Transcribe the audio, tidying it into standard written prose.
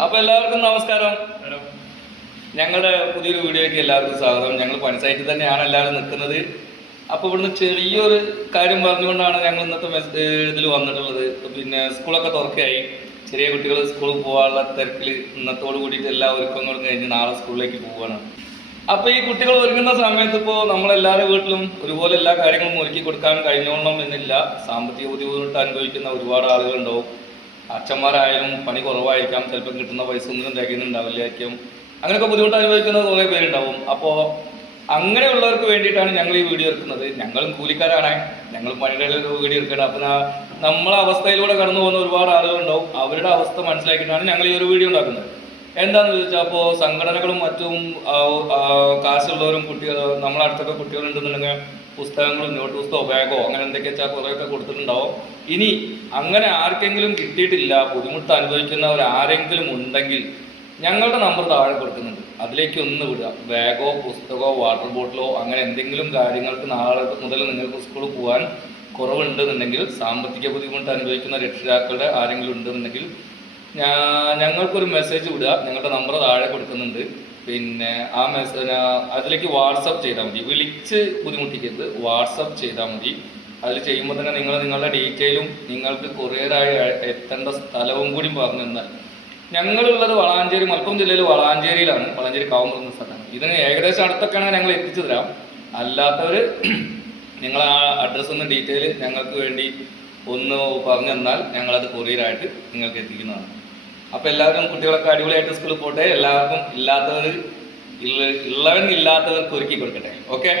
അപ്പോൾ എല്ലാവർക്കും നമസ്കാരം. ഞങ്ങളുടെ പുതിയൊരു വീഡിയോയ്ക്ക് എല്ലാവർക്കും സ്വാഗതം. ഞങ്ങൾ പഞ്ചായത്തിൽ തന്നെയാണ് എല്ലാവരും നിൽക്കുന്നത്. അപ്പോൾ ഇവിടുന്ന് ചെറിയൊരു കാര്യം പറഞ്ഞുകൊണ്ടാണ് ഞങ്ങൾ ഇന്നത്തെ ഇതിൽ വന്നിട്ടുള്ളത്. പിന്നെ സ്കൂളൊക്കെ തുറക്കുകയായി. ചെറിയ കുട്ടികൾ സ്കൂളിൽ പോകാനുള്ള തിരക്കിൽ ഇന്നത്തോട് കൂടിയിട്ട് എല്ലാ ഒരുക്കങ്ങളും കഴിഞ്ഞ് നാളെ സ്കൂളിലേക്ക് പോവുകയാണ്. അപ്പോൾ ഈ കുട്ടികൾ ഒരുങ്ങുന്ന സമയത്ത് ഇപ്പോൾ നമ്മളെല്ലാവരുടെ വീട്ടിലും ഒരുപോലെ എല്ലാ കാര്യങ്ങളും ഒരുക്കി കൊടുക്കാൻ കഴിഞ്ഞോളണം എന്നില്ല. സാമ്പത്തിക ബുദ്ധിമുട്ട് അനുഭവിക്കുന്ന ഒരുപാട് ആളുകളുണ്ടാവും. അച്ഛന്മാരായാലും പണി കുറവായിരിക്കാം, ചിലപ്പോൾ കിട്ടുന്ന പൈസ ഒന്നും തികയുന്നുണ്ടാവില്ലായിരിക്കും. അങ്ങനെയൊക്കെ ബുദ്ധിമുട്ട് അനുഭവിക്കുന്ന കുറേ പേരുണ്ടാവും. അപ്പോൾ അങ്ങനെയുള്ളവർക്ക് വേണ്ടിയിട്ടാണ് ഞങ്ങൾ ഈ വീഡിയോ എടുക്കുന്നത്. ഞങ്ങളും കൂലിക്കാരാണ്, ഞങ്ങൾ പണിയുടെ ഒരു വീഡിയോ എടുക്കണം. അപ്പോൾ നമ്മളെ അവസ്ഥയിലൂടെ കടന്നു പോകുന്ന ഒരുപാട് ആളുകളുണ്ടാവും. അവരുടെ അവസ്ഥ മനസ്സിലാക്കിയിട്ടാണ് ഞങ്ങൾ ഈ ഒരു വീഡിയോ ഉണ്ടാക്കുന്നത്. എന്താണെന്ന് ചോദിച്ചാൽ, അപ്പോൾ സംഘടനകളും മറ്റും കാശുള്ളവരും കുട്ടികൾ നമ്മളെ അടുത്തൊക്കെ കുട്ടികളുണ്ടെന്നുണ്ടെങ്കിൽ പുസ്തകങ്ങളും നോട്ട് പുസ്തകമോ ബാഗോ അങ്ങനെ എന്തൊക്കെ വെച്ചാൽ കുറേയൊക്കെ കൊടുത്തിട്ടുണ്ടാവും. ഇനി അങ്ങനെ ആർക്കെങ്കിലും കിട്ടിയിട്ടില്ല, ബുദ്ധിമുട്ട് അനുഭവിക്കുന്നവർ ആരെങ്കിലും ഉണ്ടെങ്കിൽ ഞങ്ങളുടെ നമ്പർ താഴെ കൊടുക്കുന്നുണ്ട്. അതിലേക്ക് ഒന്ന് വിടുക. ബാഗോ പുസ്തകമോ വാട്ടർ ബോട്ടിലോ അങ്ങനെ എന്തെങ്കിലും കാര്യങ്ങൾക്ക് നാളെ മുതൽ നിങ്ങൾക്ക് സ്കൂളിൽ പോകാൻ കുറവുണ്ടെന്നുണ്ടെങ്കിൽ, സാമ്പത്തിക ബുദ്ധിമുട്ട് അനുഭവിക്കുന്ന രക്ഷിതാക്കളുടെ ആരെങ്കിലും ഉണ്ടെന്നുണ്ടെങ്കിൽ ഞങ്ങൾക്കൊരു മെസ്സേജ് വിടുക. ഞങ്ങളുടെ നമ്പർ താഴെ കൊടുക്കുന്നുണ്ട്. പിന്നെ ആ മെസ്സേജ് അതിലേക്ക് വാട്സപ്പ് ചെയ്താൽ മതി. വിളിച്ച് ബുദ്ധിമുട്ടിക്കരുത്, വാട്സപ്പ് ചെയ്താൽ മതി. അതിൽ ചെയ്യുമ്പോൾ തന്നെ നിങ്ങളുടെ ഡീറ്റെയിലും നിങ്ങൾക്ക് കൊറിയറായി എത്തേണ്ട സ്ഥലവും കൂടി പറഞ്ഞു തന്നാൽ. ഞങ്ങളുള്ളത് വളാഞ്ചേരി, മലപ്പുറം ജില്ലയിൽ വളാഞ്ചേരിയിലാണ്. വളാഞ്ചേരി കാവുമ്പുറം എന്ന സ്ഥലമാണ്. ഇതിന് ഏകദേശം അടുത്തൊക്കെയാണെങ്കിൽ ഞങ്ങൾ എത്തിച്ചു തരാം. അല്ലാത്തവർ നിങ്ങൾ ആ അഡ്രസ്സൊന്ന് ഡീറ്റെയിൽ ഞങ്ങൾക്ക് വേണ്ടി ഒന്ന് പറഞ്ഞു തന്നാൽ ഞങ്ങളത് കൊറിയറായിട്ട് നിങ്ങൾക്ക് എത്തിക്കുന്നതാണ്. അപ്പോൾ എല്ലാവരും കുട്ടികളൊക്കെ അടിപൊളിയായിട്ട് സ്കൂളിൽ പോട്ടെ. എല്ലാവർക്കും ഇല്ലാത്തവർക്ക് ഒരുക്കി കൊടുക്കട്ടെ. ഓക്കെ.